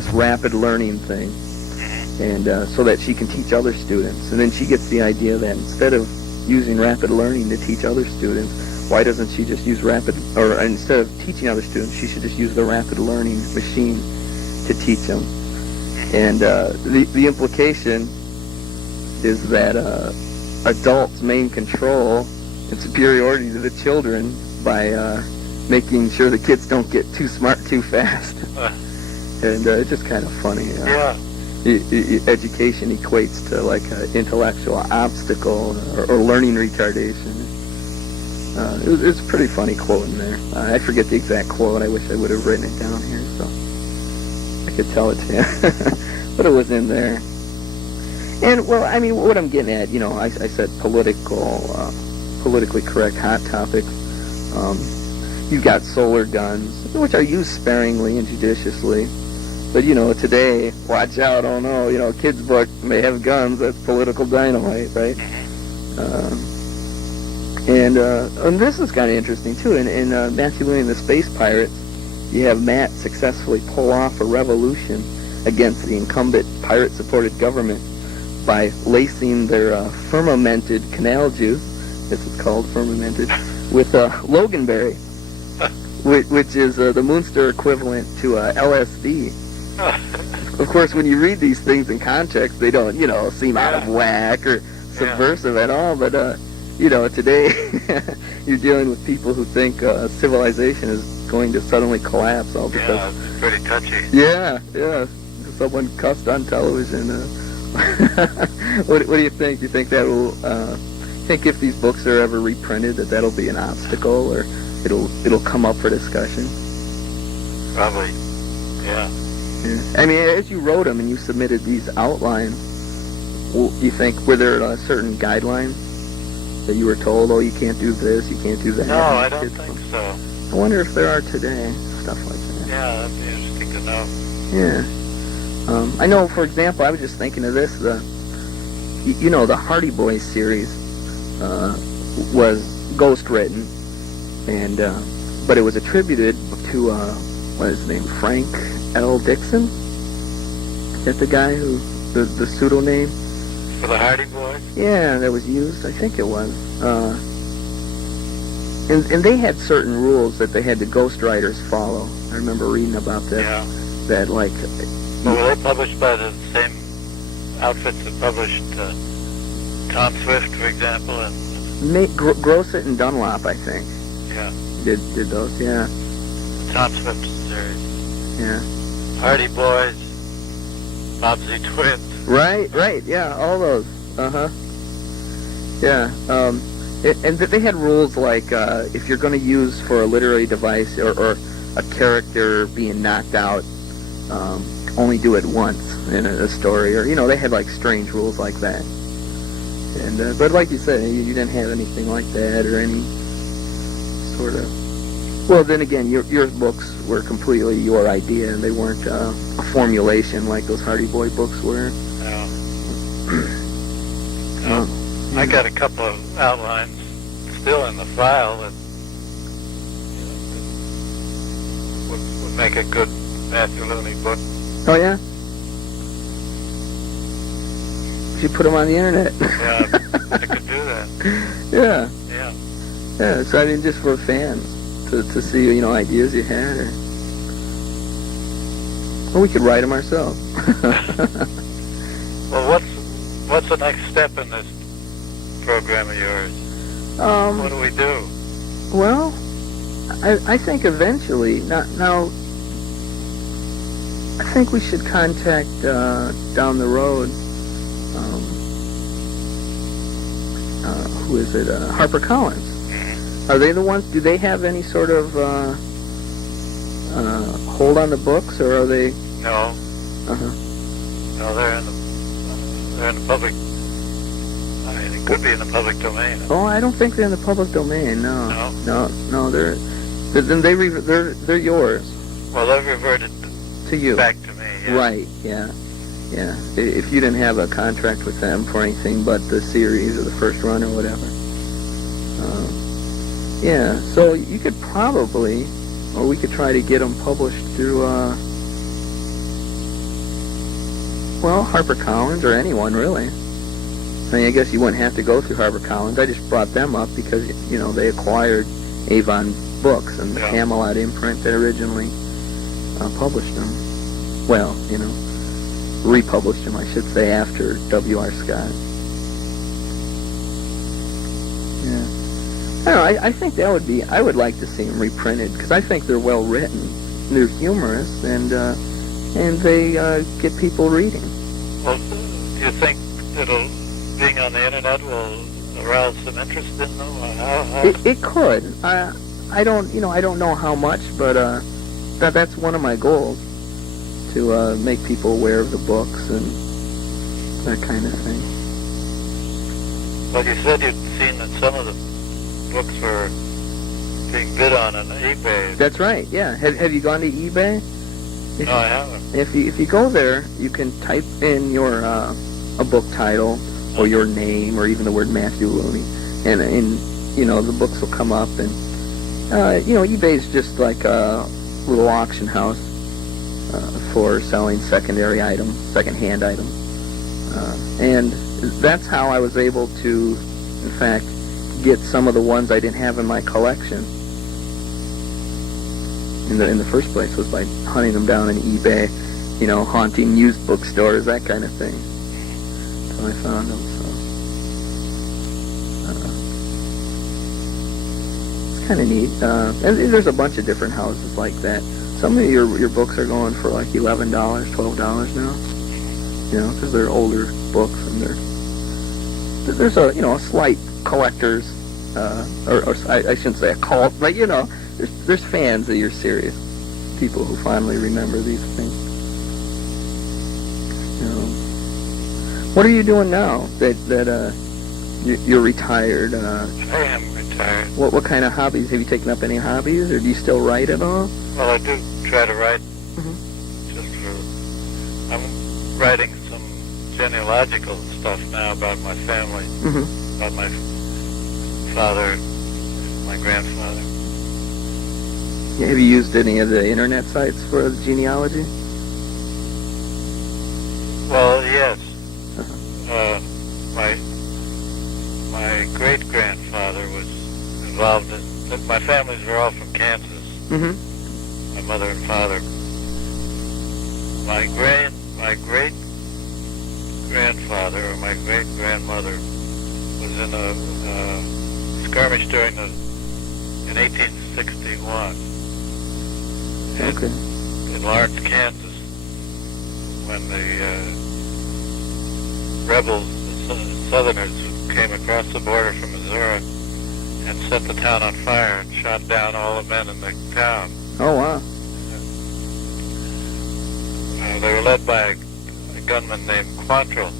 this rapid learning thing, and so that she can teach other students. And then she gets the idea that instead of using rapid learning to teach other students, why doesn't she just use or instead of teaching other students, she should just use the rapid learning machine to teach them. And the implication is that adults main control and superiority to the children by making sure the kids don't get too smart too fast. And it's just kind of funny. Education equates to like an intellectual obstacle or learning retardation. It's a pretty funny quote in there. I forget the exact quote. I wish I would have written it down here so I could tell it to you. But it was in there. And, well, I mean, what I'm getting at, I said politically correct hot topics. You've got solar guns, which are used sparingly and judiciously. But, today, watch out, oh no, a kid's book may have guns, that's political dynamite, right? And this is kind of interesting, too. In Matthew Looney and the Space Pirates, you have Matt successfully pull off a revolution against the incumbent pirate-supported government by lacing their firmamented canal juice, as it's called, firmamented, with Loganberry, which is the Moonster equivalent to LSD. Of course, when you read these things in context, they don't, seem out of whack or subversive at all, but, today you're dealing with people who think civilization is going to suddenly collapse all because... Yeah, it's pretty touchy. Yeah. Someone cussed on television. What do you think? Do you think that will... think if these books are ever reprinted that'll be an obstacle, or it'll come up for discussion? Probably, yeah. I mean, as you wrote them and you submitted these outlines, you think, were there certain guidelines that you were told, you can't do this, you can't do that? No, I don't think so. I wonder if there are today, stuff like that. Yeah, that'd be interesting to know. Yeah. I know, for example, I was just thinking of this, the Hardy Boys series was ghostwritten, but it was attributed to, what is his name, Frank L. Dixon? Is that the guy who, the pseudonym? For the Hardy Boys? Yeah, that was used. I think it was. And they had certain rules that they had the ghostwriters follow. I remember reading about that. Yeah. That, like... Well, were they published by the same outfits that published Tom Swift, for example? And Grosset and Dunlop, I think. Yeah. Did those, yeah. Tom Swift series. Yeah. Hardy Boys, Bobbsey Twins. Right, yeah, all those. Yeah, and they had rules like if you're going to use for a literary device or a character being knocked out, only do it once in a story, or they had like strange rules like that. And but like you said, you didn't have anything like that or any sort of. Well, then again, your books were completely your idea, and they weren't a formulation like those Hardy Boy books were. No. I got a couple of outlines still in the file that would make a good Matthew Looney book. Oh, yeah? You put them on the internet. Yeah, I could do that. Yeah. Yeah, so I mean, just for fans to see, ideas you had. Or we could write them ourselves. Well, what's the next step in this program of yours? What do we do? Well, I think eventually, now I think we should contact down the road, who is it, HarperCollins. Are they the ones, do they have any sort of hold on the books, or are they? No. No, they're in the public. I mean, it could be in the public domain. Oh, I don't think they're in the public domain. No. They're yours. Well, they've reverted to you. Back to me. Yeah. Right. Yeah. If you didn't have a contract with them for anything but the series or the first run or whatever. Yeah. So you could probably, or we could try to get them published through Well, HarperCollins or anyone, really. I mean, I guess you wouldn't have to go through HarperCollins. I just brought them up because, you know, they acquired Avon Books and the Camelot imprint that originally published them. Well, you know, republished them, I should say, after W.R. Scott. Yeah. I don't know, I think that would be, I would like to see them reprinted, because I think they're well written, they're humorous, and they get people reading. Well, do you think being on the internet will arouse some interest in them? Or how? It could. I don't know how much, but that's one of my goals, to make people aware of the books and that kind of thing. Well, you said you'd seen that some of the books were being bid on eBay. That's right. Yeah. Have you gone to eBay? No, I haven't. If you go there, you can type in your a book title or your name or even the word Matthew Looney, and you know, the books will come up, and you know, eBay's just like a little auction house for selling second-hand items, and that's how I was able to, in fact, get some of the ones I didn't have in my collection. In the first place was by hunting them down on eBay, you know, haunting used bookstores, that kind of thing. So I found them. So it's kind of neat. And there's a bunch of different houses like that. Some of your books are going for like $11, $12 now. You know, because they're older books, and there's a, you know, a slight collectors, or I shouldn't say a cult, but you know, there's fans of your series, people who finally remember these things. You know, what are you doing now that you're retired? I am retired. What kind of hobbies? Have you taken up any hobbies, or do you still write at all? Well, I do try to write. I'm writing some genealogical stuff now about my family, about my father, my grandfather. Have you used any of the internet sites for the genealogy? Well, yes. My great-grandfather was involved in... My families were all from Kansas. My mother and father. My great-grandfather or my great-grandmother was in a skirmish in 1861. In Lawrence, Kansas, when the rebels, the Southerners, came across the border from Missouri and set the town on fire and shot down all the men in the town. Oh, wow. They were led by a gunman named Quantrill.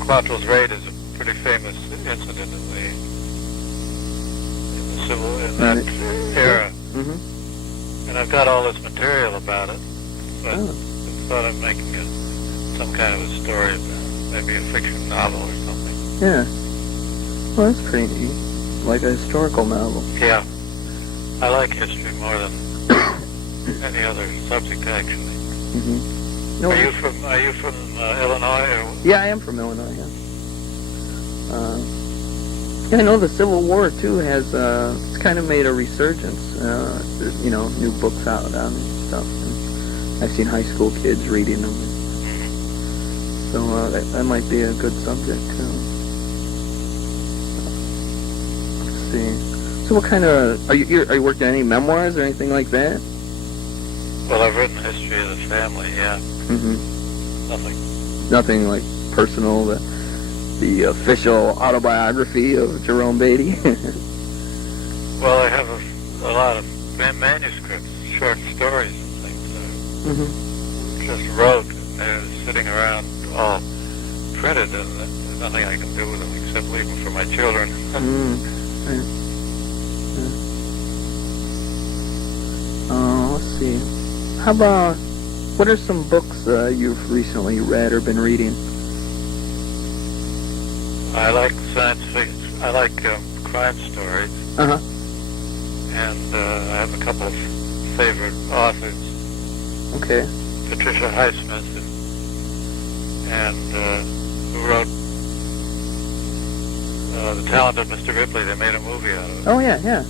Quantrill's raid is a pretty famous incident in that era. And I've got all this material about it, but I thought of making some kind of a story about it, maybe a fiction novel or something. Yeah. Well, that's pretty neat. Like a historical novel. Yeah. I like history more than any other subject, actually. No, Are you from Illinois? Or? Yeah, I am from Illinois, yeah. I know the Civil War, too, has it's kind of made a resurgence. There's, you know, new books out on it and stuff. And I've seen high school kids reading them. So that might be a good subject, too. Let's see. So what kind of... Are you working on any memoirs or anything like that? Well, I've written the history of the family, yeah. Nothing like personal, the official autobiography of Jerome Beatty? Well, I have a lot of manuscripts, short stories and things that I just wrote, and they're sitting around all printed, and there's nothing I can do with them except leave them for my children. Let's see. How about, what are some books you've recently read or been reading? I like science fiction. I like crime stories. And I have a couple of favorite authors. Okay. Patricia Highsmith and who wrote The Talented Mr. Ripley. They made a movie out of it. Oh, yeah, yeah.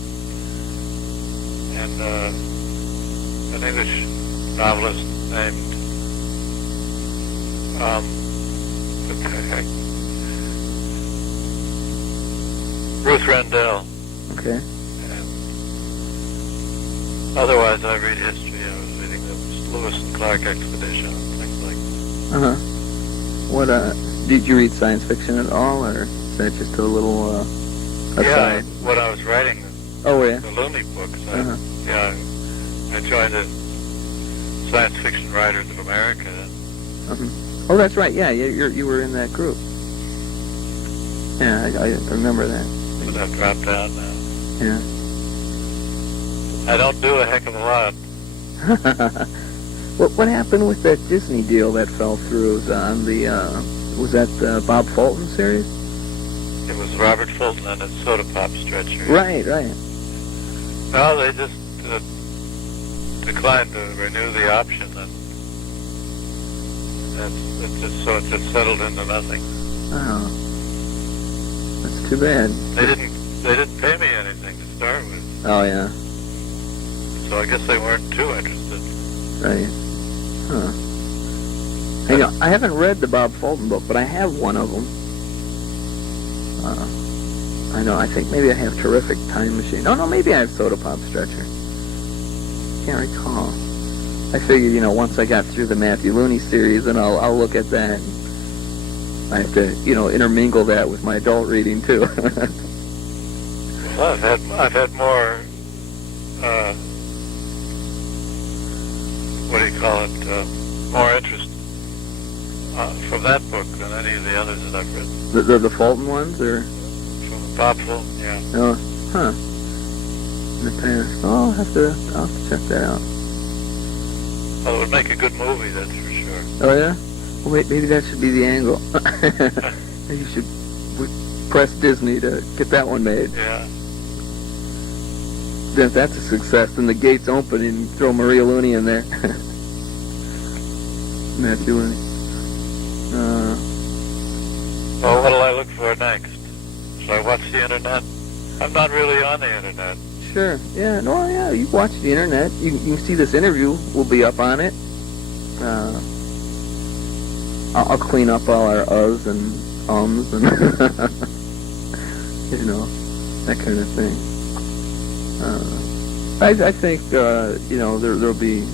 And an English novelist named, what the heck? Ruth Rendell. Okay. And otherwise, I read history. I was reading the Lewis and Clark expedition and things like that. Uh-huh. What, did you read science fiction at all, or is that just a little, aside? Yeah, when I was writing Oh, yeah. the Looney books, Uh-huh. I joined the Science Fiction Writers of America. Uh-huh. Oh, that's right. Yeah, you were in that group. Yeah, I remember that. But I've dropped out now. Yeah. I don't do a heck of a lot. What happened with that Disney deal that fell through? On the was that the Bob Fulton series? It was Robert Fulton and his Soda Pop Stretcher. Right. No, they just declined to renew the option, and it just settled into nothing. Oh, that's too bad. They didn't pay me anything to start with, Oh, yeah. so I guess they weren't too interested. Right. Huh. I haven't read the Bob Fulton book, but I have one of them. I know. I think maybe I have Terrific Time Machine. No, maybe I have Soda Pop Stretcher. Can't recall. I figured, once I got through the Matthew Looney series, then I'll look at that. I have to, intermingle that with my adult reading too. Well, I've had more. What do you call it? More interest from that book than any of the others that I've read. The Fulton ones, or? From Bob Fulton, yeah. Oh, huh. In the past. Oh, I'll have to check that out. Well, it would make a good movie, that's for sure. Oh, yeah? Well, wait, maybe that should be the angle. You should press Disney to get that one made. Yeah. Then if that's a success, then the gates open and throw Maria Looney in there. Matthew Looney. Well, what'll I look for next? Should I watch the internet? I'm not really on the internet. Sure. Yeah. No. Yeah. You watch the internet. You can see this interview. Will be up on it. I'll clean up all our uhs and ums and that kind of thing. I think there'll be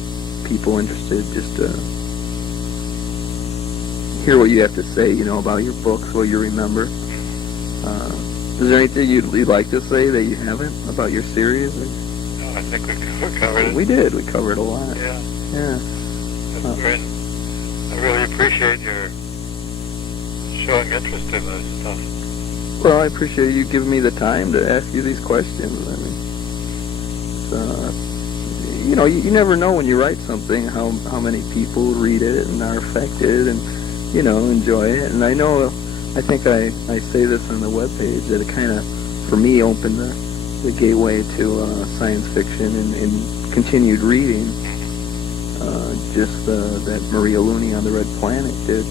people interested just to hear what you have to say, about your books, what you remember. Is there anything you'd like to say that you haven't about your series? Or? No, I think we covered it. We did. We covered a lot. Yeah. Yeah. That's great. I really appreciate your showing interest in this stuff. Well, I appreciate you giving me the time to ask you these questions. I mean, you never know when you write something how many people read it and are affected and, enjoy it. And I think I say this on the webpage that it kind of, for me, opened the gateway to science fiction and continued reading. Just that Maria Looney on the Red Planet did.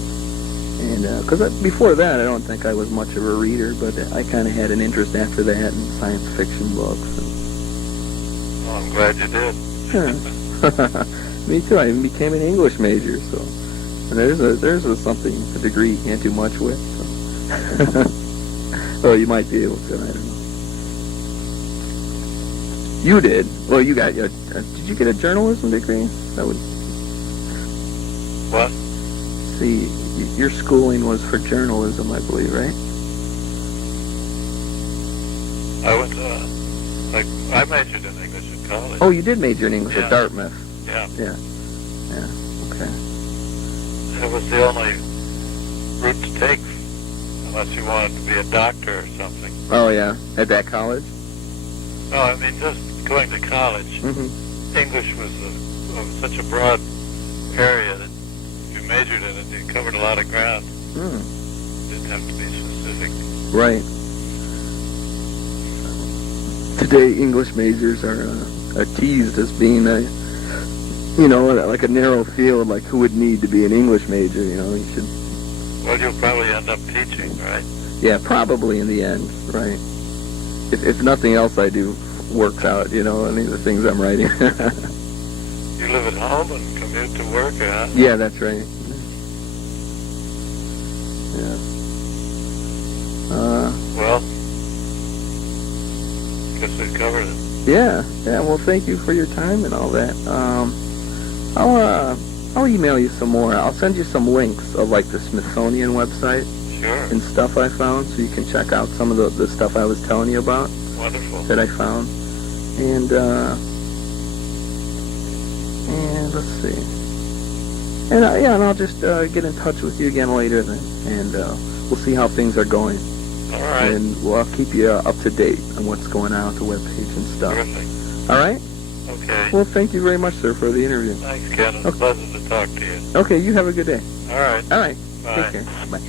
And because before that, I don't think I was much of a reader, but I kind of had an interest after that in science fiction books. Well, I'm glad you did. Me too. I even became an English major, so there's something, a degree you can't do much with. So. Well, you might be able to. I don't know. You did. Well, you got your. Did you get a journalism degree? That would. What? See, your schooling was for journalism, I believe, right? I went to. I majored in English at college. Oh, you did major in English Yeah. at Dartmouth. Yeah. Yeah. Okay. It was the only route to take, unless you wanted to be a doctor or something. Oh yeah, at that college. No, I mean just going to college. Mm-hmm. English was such a broad area that if you majored in it, you covered a lot of ground. Mm. Didn't have to be specific. Right. Today, English majors are teased as being like a narrow field. Like, who would need to be an English major? You should Well, you'll probably end up teaching, right? Yeah, probably in the end, right? If nothing else I do works out, any of the things I'm writing. You live at home and commute to work, huh? Yeah, that's right. Yeah. Well, guess we covered it. Yeah. Well, thank you for your time and all that. I'll email you some more. I'll send you some links of like the Smithsonian website Sure. and stuff I found, so you can check out some of the stuff I was telling you about. Wonderful. That I found. And let's see. And I'll just get in touch with you again later then, and we'll see how things are going. All right. And I'll keep you up to date on what's going on with the webpage and stuff. Terrific. All right? Okay. Well, thank you very much, sir, for the interview. Thanks, Ken. It's a pleasure to talk to you. Okay, you have a good day. All right. All right. Bye. Take care. Bye.